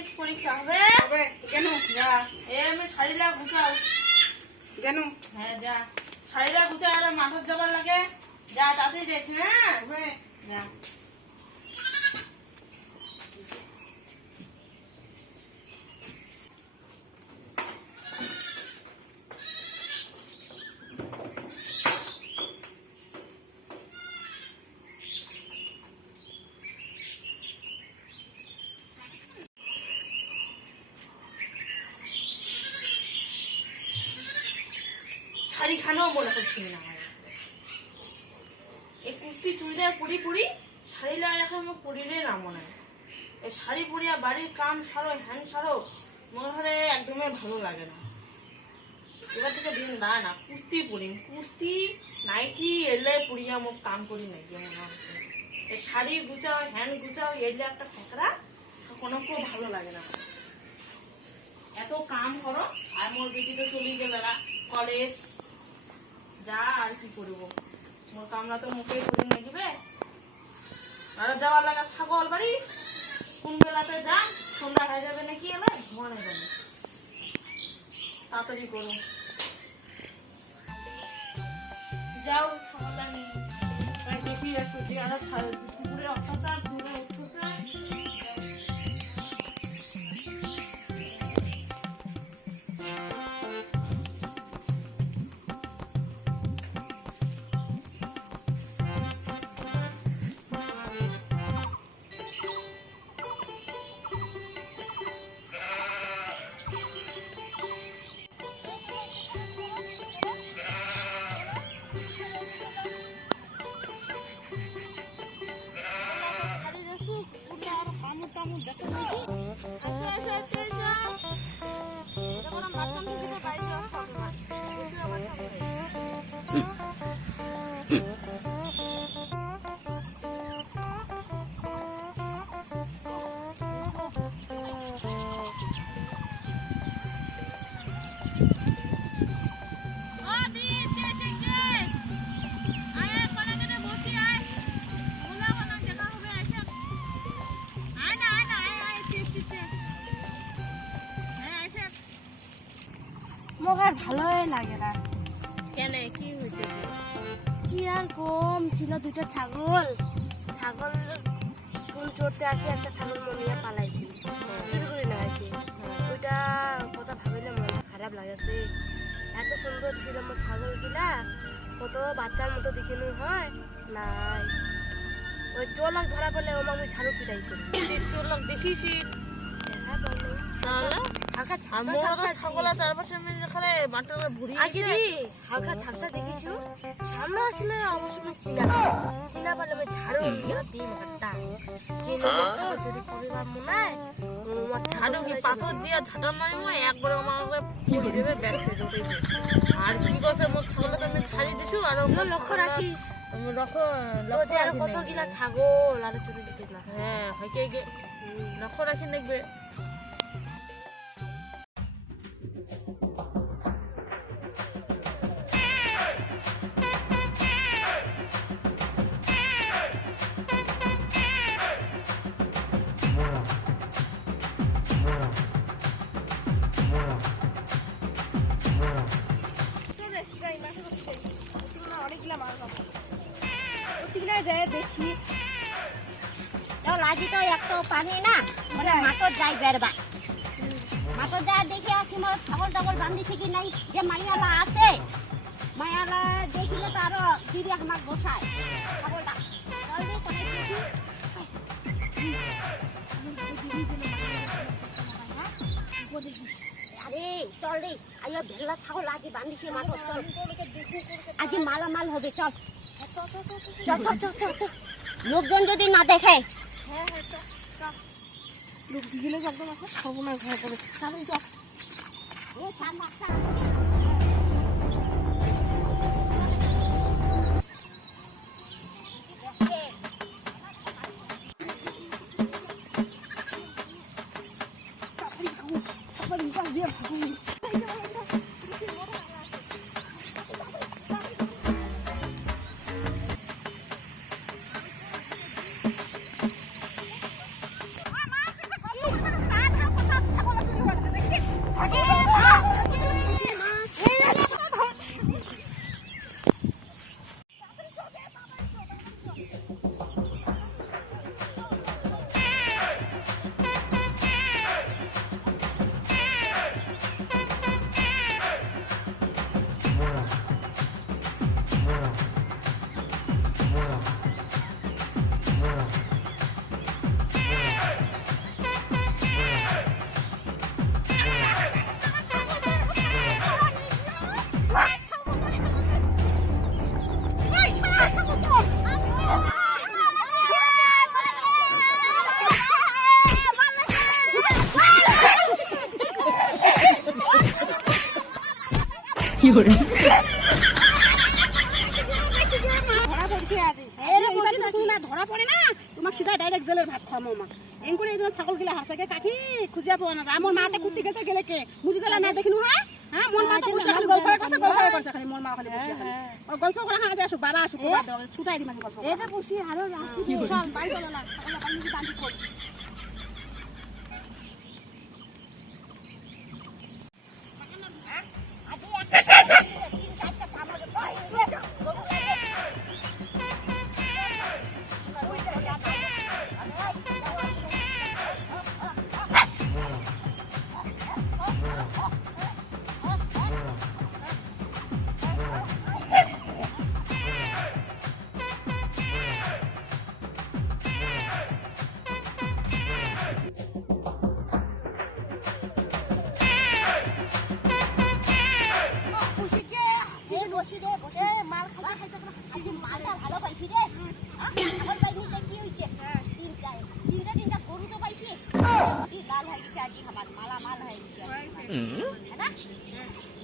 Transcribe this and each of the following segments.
জানিস পরীক্ষা হবে? হবে কেন? যা আমি শাড়িটা গুছাও। কেন? হ্যাঁ যা শাড়িটা গুছাও, আর মাঠের যাবার লাগে। যা তাড়াতাড়ি দেখ। হ্যাঁ হবে। যা। শাড়ি খানাও মনে করছি না আমার। এই কুর্তি চুড়িদার পরি শাড়ি লাগা এখন পরিলে না মনে হয়। এই শাড়ি পরিয়া বাড়ির কাম সারো হ্যান সারো মনে হয় একদমই ভালো লাগে না। এবার থেকে দিন না কুর্তি পরি, কুর্তি নাইটি এলে পরিয়া মুখ কাম করি নাকি মনে হচ্ছে। এই শাড়ি গুছাও হ্যান্ড গুছাও এলে একটা ফেকরা কোনো ভালো লাগে না। এত কাম করো আর মোর বেটি তো চলে গেল কলেজ। যা আর কি করবো, মোর কামরা তো মুখে করি নাকিবে। আর যাওয়ার লাগা ছাগল বাড়ি কোন বেলাতে যান, সন্ধ্যা হয়ে যাবে নাকি এলে মনে যাবে। তাড়াতাড়ি করো, যাও ছাগলটা নিয়ে দেখি একটু যে আর পুকুরের অত্যাচার দূরে অত্যাচার। মোক আর ভালোই লাগে না। কেন কি হয়েছে? কি আর কম ছিল, দুটো ছাগল ছাগল স্কুল চড়তে আসে একটা ছাগল মনিয়া পালাইছি, চুরি করে লাগাইছি। ওইটা কথা ভাবিলে মনটা খারাপ লাগেছে। এত সুন্দর ছিল আমার ছাগল গুলা, কত বাচ্চার মতো দেখানো হয় নাই। ওই চোর লোক ধরা পড়লে ও আমি ঝাড়ু পিটাই করি। চোর লোক দেখিস তাহলে হালকা ছাগলা চারপাশে মিলে খালে মাঠে ভুড়ি আগে রে হালকা ঝাপসা দেখিছো, সামনে আসলে অবশ্যই চিনা পারলে আমি ঝাড়ু দিয়া ডিম কাটটা কিনে ছাগল চুরি করিলাম মনে হয়। ঝাড়ু কি পাথর দিয়া ঝাঁটা মারিব একবার আমাকে ফুল দেবে ব্যাসে জোটেছে। আর কি গছে মোর ছাগলটা আমি ছাড়ি দিছু আর লক্ষ্য রাখিস লক্ষ্য আর কত কিনা ছাগল আর চুরি দিতে না। হ্যাঁ হইকে গে লক্ষ্য রাখি দেখবে। দেখি লাগি তো একটা পানি না মানে মাঠত যাই বেরবা মাঠত যায় দেখি আসি মোর ছাগল টাগল বান্ধিছে কি নাই। যে মাইয়ালা আছে মাইয়ালা দেখিলে তো আরো দিদি আমার বসায় ছাগলটা আরে চল রে আইয়া ভেলা ছাগল আগে বান্ধিছে মাঠত, চল আগে মালামাল হবে। চল চল চল চল চল চল, লোকজন যদি না দেখে। হ্যাঁ হ্যাঁ চল চল, লোক দিলে একদম আসে সবনা ঘর করে তাহলে চল। ও ঠান্ডা ধরা পড়ছে আজি ধরা পড়ে না তোমাক সিধা ডাইরেক্ট জেলের ভাত খাওয়ামো মা এম করে এই ছাগল গিলা হারসাকে কাকি খুঁজিয়া পাওয়া না আমার মাতে কুত্তি গেতে গেলে কে বুঝি গেলা না দেখিনু হ্যাঁ হ্যাঁ মোর মা তো বসে খালি গল্প করছে খালি মোর মা খালি বসে খালি আর গল্প করা হ্যাঁ যে আসুক বাবা আসুক ছুটাই দিম আমি গল্প এটা বসি আরো রাখি চল বাই চলো না ছাগল বাই নিয়ে বাঁধি কই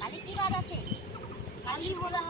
কালি কি বাদ আছে কালি বলা